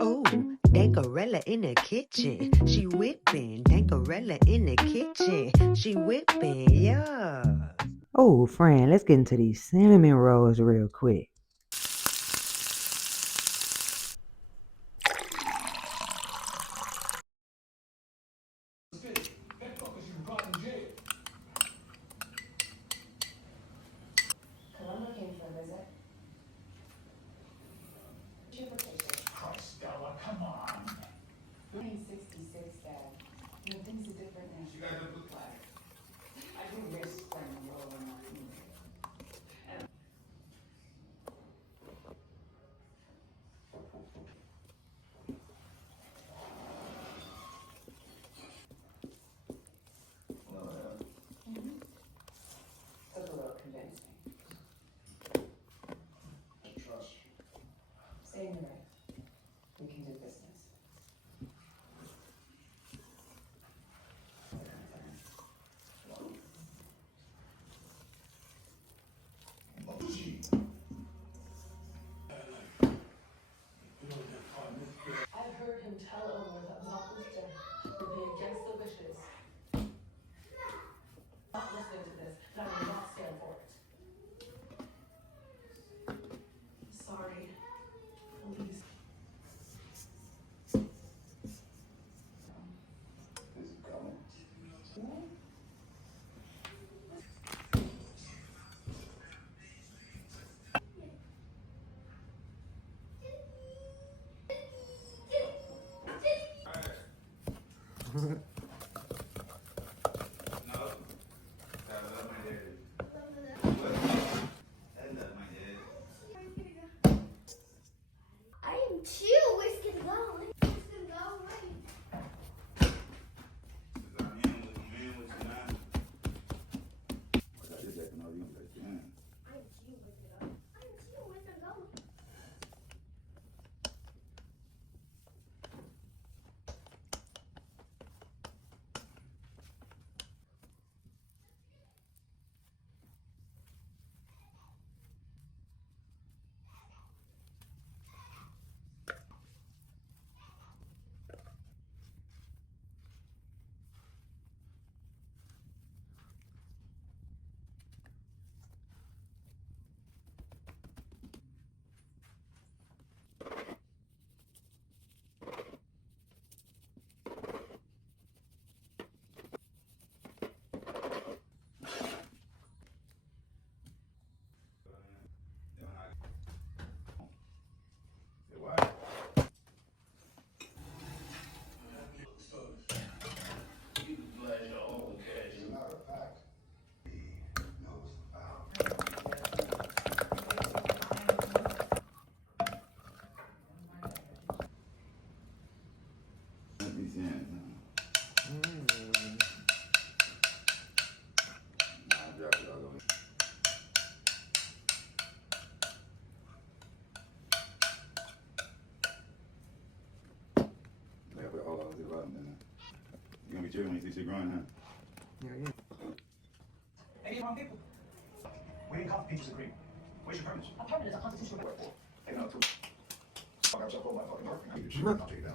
Oh, Dankarella in the kitchen. She whipping. Dankarella in the kitchen. She whipping, yeah. Oh, friend, let's get into these cinnamon rolls real quick. Columbo came for a visit. Christ, Stella, come on. 1966, Dad. You know, things are different now. You guys look like. I do risk playing a role in that movie. Took a little convincing. Trust. Saying the right. We can do business. Bougie. I've heard him tell Omar that Malcolm's death would be against the wishes. Not listening to this, and I will not stand for it. Sorry. Please. Is it coming? I am too. Whisk and go. Whisk and go. Right. I am too. Whisk and go. I am too. Whisk and go. You're gonna be chilling when you see shit growing, huh? Yeah. Maybe the wrong people. We didn't call for peaches and cream. Where's your permit? A permit is a constitutional right. Hey, no, too. Fuck, I'm so cold, my fucking work. I'll take it down.